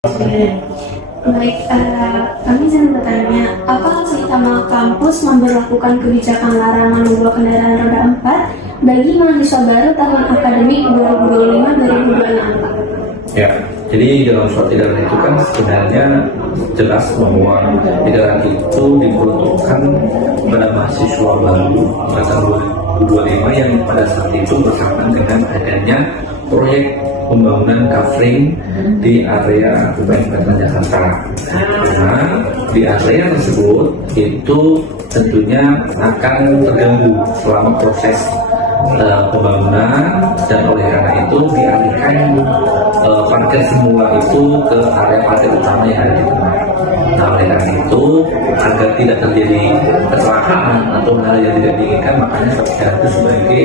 Baik, kami ingin bertanya, apa hasil utama kampus memberlakukan kebijakan larangan membawa kendaraan roda 4 bagi mahasiswa baru tahun akademik 2025-2026? Ya, jadi dalam surat edaran itu kan sebenarnya jelas bahwa edaran itu diperuntukkan pada mahasiswa baru angkatan 2025 yang pada saat itu bersamaan dengan adanya proyek pembangunan covering di area Kabupaten Jakarta. Nah, di area tersebut itu tentunya akan terganggu selama proses pembangunan, dan oleh karena itu dialihkan parkir semula itu ke area parkir utama yang ada di tengah. Nah, oleh karena itu agar tidak terjadi kecelakaan atau hal yang tidak diinginkan, makanya saya itu sebagai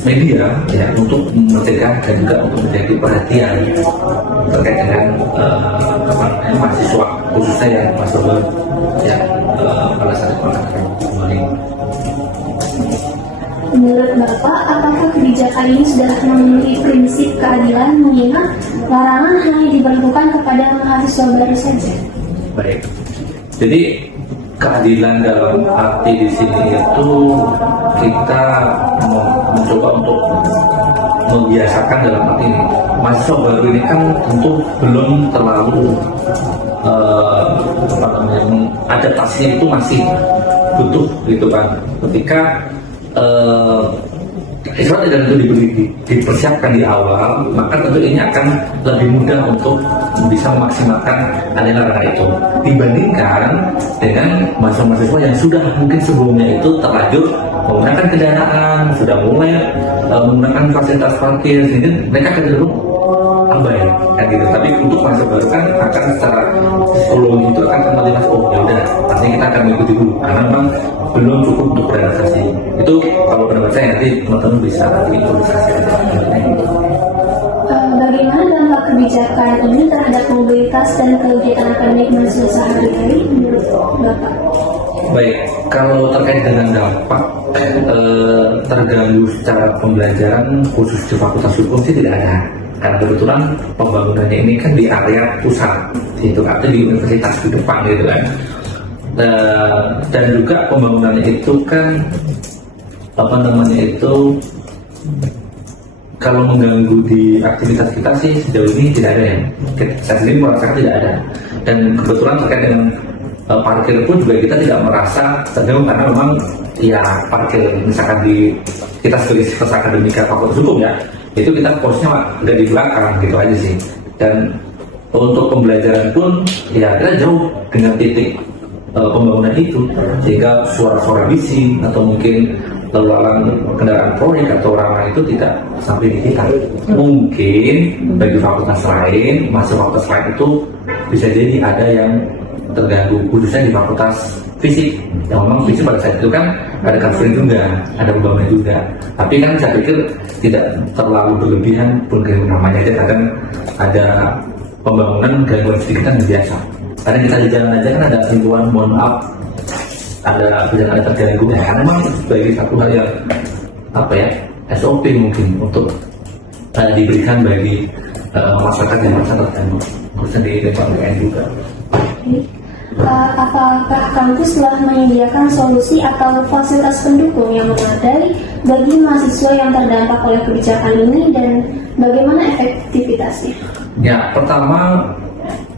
media ya untuk mencegah dan juga untuk menjadi perhatian terkait dengan mahasiswa khususnya yang masuk ya pada saat kemarin. Menurut Bapak, apakah kebijakan ini sudah memenuhi prinsip keadilan mengingat larangan hanya diberlakukan kepada mahasiswa baru saja? Baik, jadi keadilan dalam arti di sini itu kita mencoba untuk membiasakan dalam arti ini. Mahasiswa baru ini kan tentu belum terlalu adaptasinya itu masih butuh gitu kan. Ketika surat edaran itu dipersiapkan di awal, maka tentu ini akan lebih mudah untuk bisa memaksimalkan adanya larangan itu dibandingkan dengan mahasiswa-mahasiswa yang sudah mungkin sebelumnya itu terlanjur menggunakan kendaraan, sudah mulai menggunakan fasilitas parkir, sehingga mereka cenderung abai kan gitu. Tapi untuk mahasiswa baru kan akan secara psikologi itu akan melihat ya udah, artinya kita akan mengikuti dulu karena memang belum cukup untuk beradaptasi. Itu kalau pendapat saya, nanti teman-teman bisa improvisasi aja. Bagaimana dampak kebijakan ini terhadap mobilitas dan kegiatan akademik mahasiswa sehari-hari menurut Bapak? Baik, kalau terkait dengan dampak terganggu secara pembelajaran khusus di Fakultas Hukum sih tidak ada, karena kebetulan pembangunannya ini kan di area pusat, itu artinya di universitas di depan gitu kan. Dan juga pembangunannya itu kan kalau mengganggu di aktivitas kita sih sejauh ini tidak ada ya. Saya sendiri merasakan tidak ada. Dan kebetulan terkait dengan parkir pun juga kita tidak merasa terganggu, karena memang ya parkir misalkan di kita sebagai sivitas akademika Fakultas Hukum ya, itu kita posnya nggak di belakang gitu aja sih. Dan untuk pembelajaran pun ya kita jauh dengan titik pembangunan itu, sehingga suara-suara bising atau mungkin lalu lalang kendaraan proyek atau orang itu tidak sampai di kita. Mungkin bagi fakultas lain, masuk fakultas lain itu bisa jadi ada yang terganggu, khususnya di fakultas fisik. Yang memang fisik pada saat itu kan ada covering juga, ada pembangunan juga. Tapi kan saya pikir tidak terlalu berlebihan pun, namanya aja kadang ada pembangunan gangguan sedikit yang biasa. Karena kita di jalan aja kan ada himbauan mohon maaf, ada perjalanan terganggu ya, karena memang sebagai satu hal yang SOP mungkin untuk diberikan bagi masyarakat yang merasa terganggu, khususnya di tempat UPN juga. Apakah kampus telah menyediakan solusi atau fasilitas pendukung yang memadai bagi mahasiswa yang terdampak oleh kebijakan ini, dan bagaimana efektivitasnya? Ya, pertama,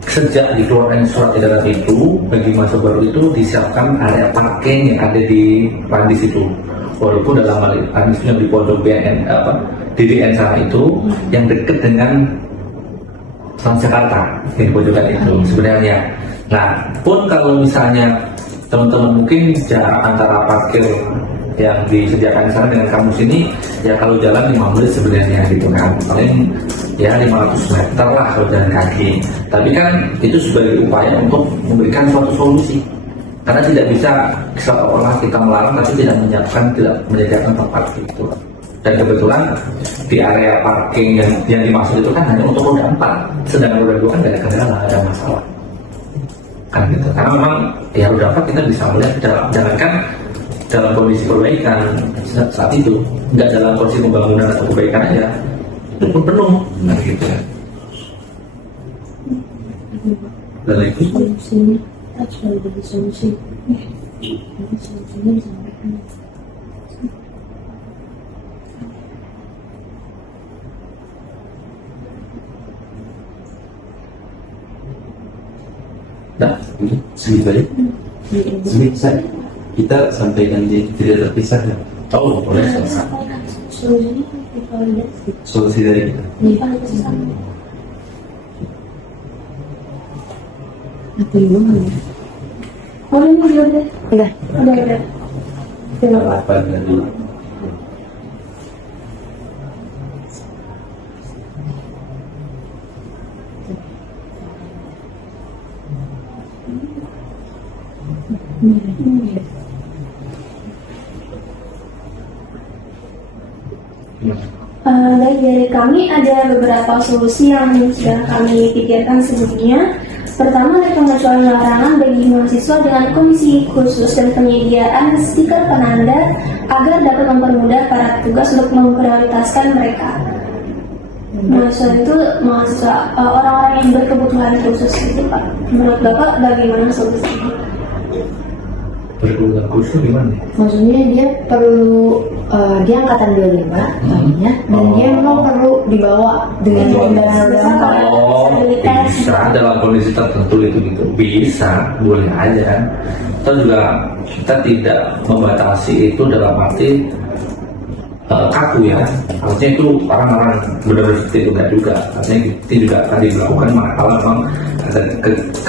sejak dikeluarkan surat edaran itu, bagi mahasiswa baru itu disiapkan area parking yang ada di Pandis itu. Walaupun dalam hal Pandis yang di pojok DDN sana itu, yang dekat dengan Transjakarta di pojokan itu sebenarnya. Nah, pun kalau misalnya teman-teman mungkin jarak antara parkir yang disediakan di sana dengan kampus ini, ya kalau jalan 5 menit sebenarnya gitu kan, paling ya 500 meter lah kalau jalan kaki. Tapi kan itu sebagai upaya untuk memberikan suatu solusi, karena tidak bisa seolah kita melarang tapi tidak menyediakan tempat gitu. Dan kebetulan di area parking yang dimaksud itu kan hanya untuk roda 4, sedangkan roda 2 kan tidak ada masalah kan gitu. Karena memang ya roda 4 kita bisa melihat jalankan dalam kondisi perbaikan saat itu, nggak dalam kondisi pembangunan atau perbaikan aja, itu pun penuh, nah gitu ya. dan itu Solusinya kita sudah jadi solusi. Jadi solusinya disampaikan. Nah, itu segitu aja. Bisa kita sampaikan di tidak terpisah ya. oh boleh Solusinya kita lihat. Solusi dari kita. Validasi sama. Apa gimana ya? Oh ini udah. Udah. Udah. Terima kasih. Apa dari Baik, dari kami ada beberapa solusi yang sudah kami pikirkan sebelumnya. Pertama, ada pengecualian larangan bagi mahasiswa dengan komisi khusus dan penyediaan stiker penanda agar dapat mempermudah para petugas untuk memprioritaskan mereka. Mahasiswa itu orang-orang yang berkebutuhan khusus itu Pak. Menurut Bapak bagaimana solusinya? berkebutuhan khusus gimana? Maksudnya dia perlu dia angkatan 25 tahunnya dan dia memang perlu dibawa dengan kendaraan roda empat. Oh, bisa dalam kondisi tertentu itu gitu. Bisa, boleh aja kan. Kita juga kita tidak membatasi itu dalam arti kaku ya. Artinya itu orang-orang benar-benar seperti itu enggak juga. Artinya itu juga akan dilakukan manakala memang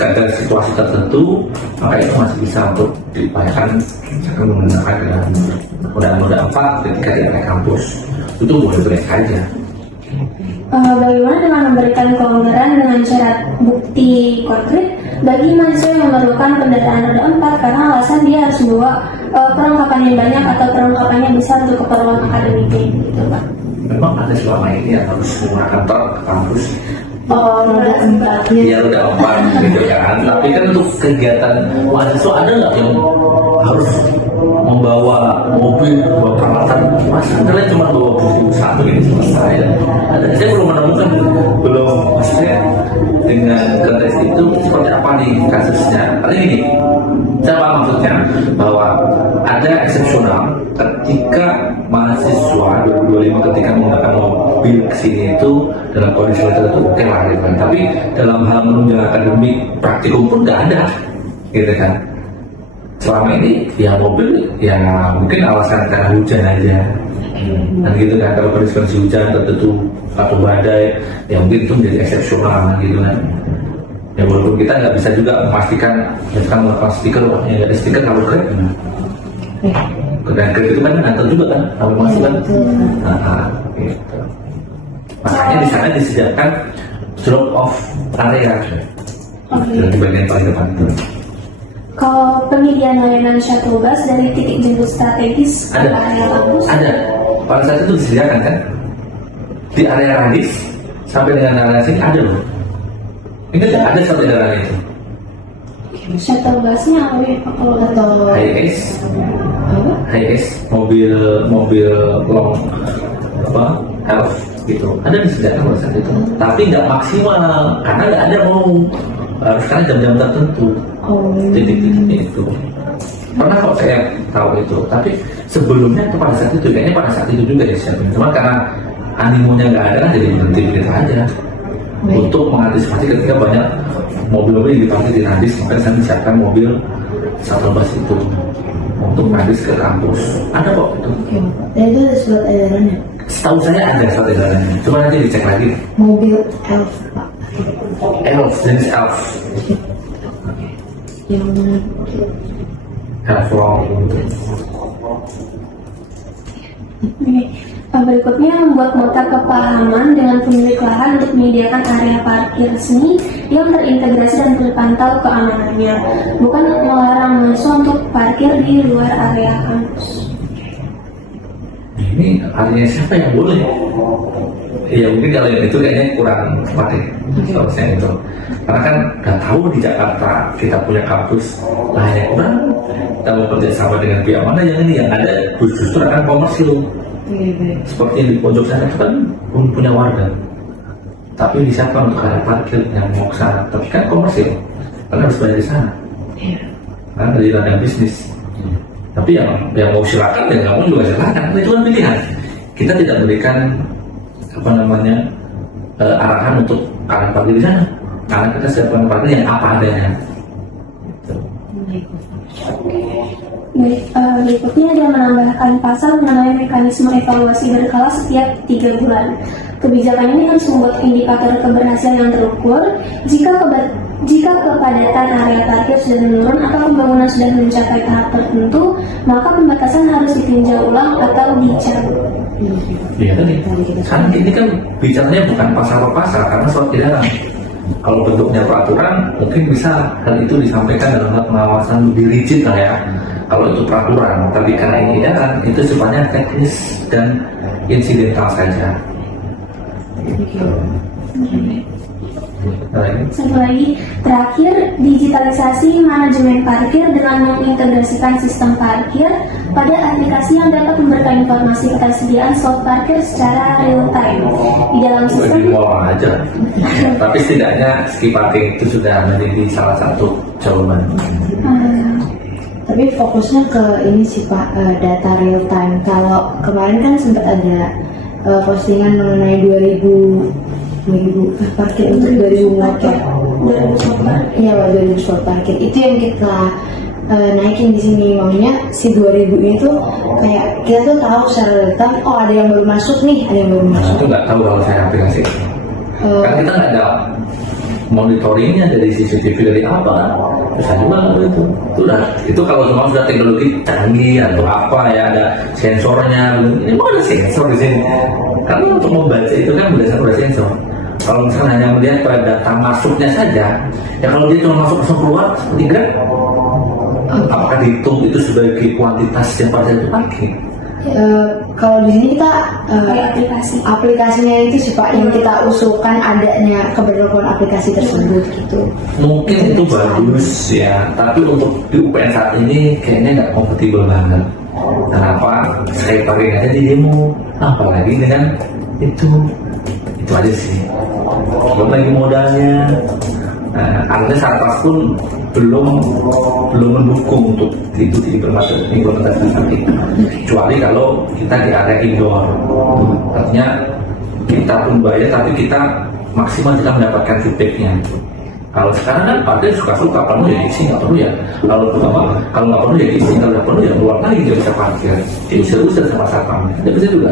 ada situasi tertentu, maka itu masih bisa untuk diupayakan akan menggunakan moda 4 ketika di area kampus. Itu boleh-boleh saja. Bagaimana dengan memberikan kelonggaran dengan syarat bukti konkret bagi mahasiswa yang memerlukan kendaraan roda 4 karena alasan dia harus membawa perlengkapan yang banyak atau perlengkapannya besar untuk keperluan akademiknya gitu Pak. Memang ada selama ini yang harus menggunakan truk ke kampus. Roda empatnya. Ya roda 4 gitu kan. Tapi kan untuk kegiatan mahasiswa ada nggak yang harus membawa mobil, bawa peralatan? Masa kalian cuma bawa buku satu gitu selesai? Saya belum menemukan, maksudnya dengan konteks itu seperti apa nih kasusnya. Paling ini, saya paham maksudnya bahwa ada eksepsional ketika mahasiswa 2025 ketika menggunakan mobil kesini itu dalam kondisi tertentu oke lah gitu kan. Tapi dalam hal menunjang akademik praktikum pun nggak ada gitu kan. Selama ini ya mobil ya mungkin alasan karena hujan aja dan gitu kan. Kalau kondisi hujan tertentu atau badai ya mungkin itu menjadi eksepsional gitu kan. Ya walaupun kita nggak bisa juga memastikan misalkan melakukan stiker, wah yang nggak ada stiker kalau keren gimana? Dan kredit itu kan nanti juga kan kalau masih kan gitu. Makanya di sana disediakan drop off area di bagian paling depan itu. Kalau penyediaan layanan shuttle bus dari titik jemput strategis ke area kampus Ada. Pada saat itu disediakan kan di area radis sampai dengan area sini ada loh. Ini ada satu daerah itu. shuttle busnya apa ya Pak? Kalau Atau High S mobil long elf gitu ada disediakan pada saat itu, tapi nggak maksimal karena nggak ada harus karena jam-jam tertentu titik-titiknya itu. Pernah kok saya tahu itu, tapi sebelumnya itu pada saat itu kayaknya pada saat itu juga disiapin, cuma karena animonya nggak ada jadi berhenti begitu aja. Untuk mengantisipasi ketika banyak mobil-mobil yang dipakai di radis, maka saya disiapkan mobil shuttle bus itu untuk radis ke kampus. Ada kok itu. Oke, dan itu ada surat edarannya. Setahu saya ada surat edarannya, cuma nanti dicek lagi. Mobil elf Pak. Elf, jenis elf, Yang mana? elf long gitu. Berikutnya membuat nota kepahaman dengan pemilik lahan untuk menyediakan area parkir resmi yang terintegrasi dan terpantau keamanannya, bukan melarang mahasiswa untuk parkir di luar area kampus. Ini artinya siapa yang boleh? Ya mungkin kalau yang itu kayaknya kurang tepat ya, seharusnya itu. Karena kan udah tahu di Jakarta kita punya kampus layak kurang. Kita mau kerja sama dengan pihak mana yang ada justru akan komersil. Seperti yang di pojok sana itu kan punya warga. tapi disiapkan untuk area parkir yang mau ke sana. Tapi kan komersil, karena harus bayar di sana. Karena di ranah bisnis. Tapi yang mau silakan, yang nggak mau juga silakan. Itu kan pilihan. Kita tidak berikan arahan untuk area parkir di sana. Karena kita siapkan parkir yang apa adanya. Baik, berikutnya ada menambahkan pasal mengenai mekanisme evaluasi berkala setiap 3 bulan. Kebijakan ini harus membuat indikator keberhasilan yang terukur. Jika kepadatan area parkir sudah menurun atau pembangunan sudah mencapai tahap tertentu, maka pembatasan harus ditinjau ulang atau dicabut. Iya tadi. Kan ini kan bicaranya bukan pasal per pasal karena surat edaran. Kalau bentuknya peraturan, mungkin bisa hal itu disampaikan dalam pengawasan lebih rigid lah ya. Kalau itu peraturan, tapi karena ini edaran, itu sifatnya teknis dan insidental saja. Satu lagi, terakhir, digitalisasi manajemen parkir dengan mengintegrasikan sistem parkir pada aplikasi yang dapat memberikan informasi ketersediaan slot parkir secara real time. Di dalam sistem aja. Tapi setidaknya ski parking itu sudah menjadi salah satu jawaban. Tapi fokusnya ke ini sih Pak, data real time. Kalau kemarin kan sempat ada postingan mengenai 2000 parkir untuk 2000 motor. 2000 slot parkir. Itu yang kita naikin di sini. Maunya si 2000 itu kayak kita tuh tahu secara real time, oh ada yang baru masuk nih, ada yang baru masuk. Itu nggak tahu kalau saya aplikasi. Karena kita nggak ada monitoringnya dari CCTV dari apa, bisa juga itu kalau semua sudah teknologi canggih atau apa ya, ada sensornya. Ini mau ada sensor di sini. Karena untuk membaca itu kan berdasarkan sensor. Kalau misalnya hanya melihat pada data masuknya saja, ya kalau dia cuma masuk langsung keluar seperti Grab, apakah dihitung itu sebagai kuantitas yang pada itu parkir? Kalau di sini kita aplikasinya itu sih Pak yang kita usulkan adanya keberlakuan aplikasi tersebut gitu. Mungkin itu bagus ya, tapi untuk di UPN saat ini kayaknya nggak kompatibel banget. Kenapa? Saya pakai aja di demo, apalagi dengan itu aja sih. Belum lagi modalnya. Artinya Satpas pun belum mendukung untuk itu diimplementasi nanti. Kecuali kalau kita di area indoor, artinya kita pun bayar tapi kita maksimal kita mendapatkan feedbacknya. Kalau sekarang kan parkir suka-suka, perlu ya isi, nggak perlu ya. Kalau nggak perlu ya isi, kalau nggak perlu ya keluar lagi dia bisa parkir. Jadi seru sama satpamnya. Dia bisa juga.